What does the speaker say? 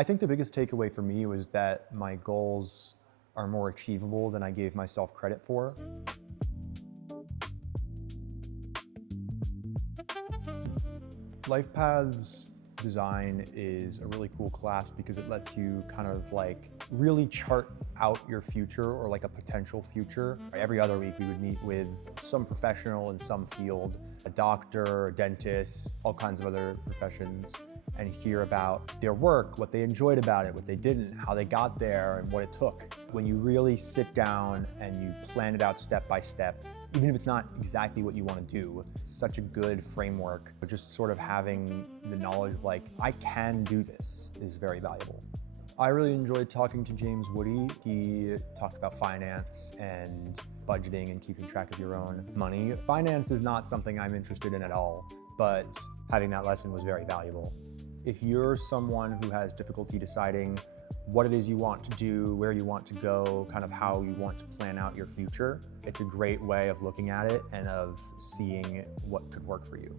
I think the biggest takeaway for me was that my goals are more achievable than I gave myself credit for. Life Paths Design is a really cool class because it lets you kind of like really chart out your future or like a potential future. Every other week we would meet with some professional in some field, a doctor, a dentist, all kinds of other professions, and hear about their work, what they enjoyed about it, what they didn't, how they got there, and what it took. When you really sit down and you plan it out step by step, even if it's not exactly what you want to do, it's such a good framework. But just sort of having the knowledge of like, I can do this is very valuable. I really enjoyed talking to James Woody. He talked about finance and budgeting and keeping track of your own money. Finance is not something I'm interested in at all, but having that lesson was very valuable. If you're someone who has difficulty deciding what it is you want to do, where you want to go, kind of how you want to plan out your future, it's a great way of looking at it and of seeing what could work for you.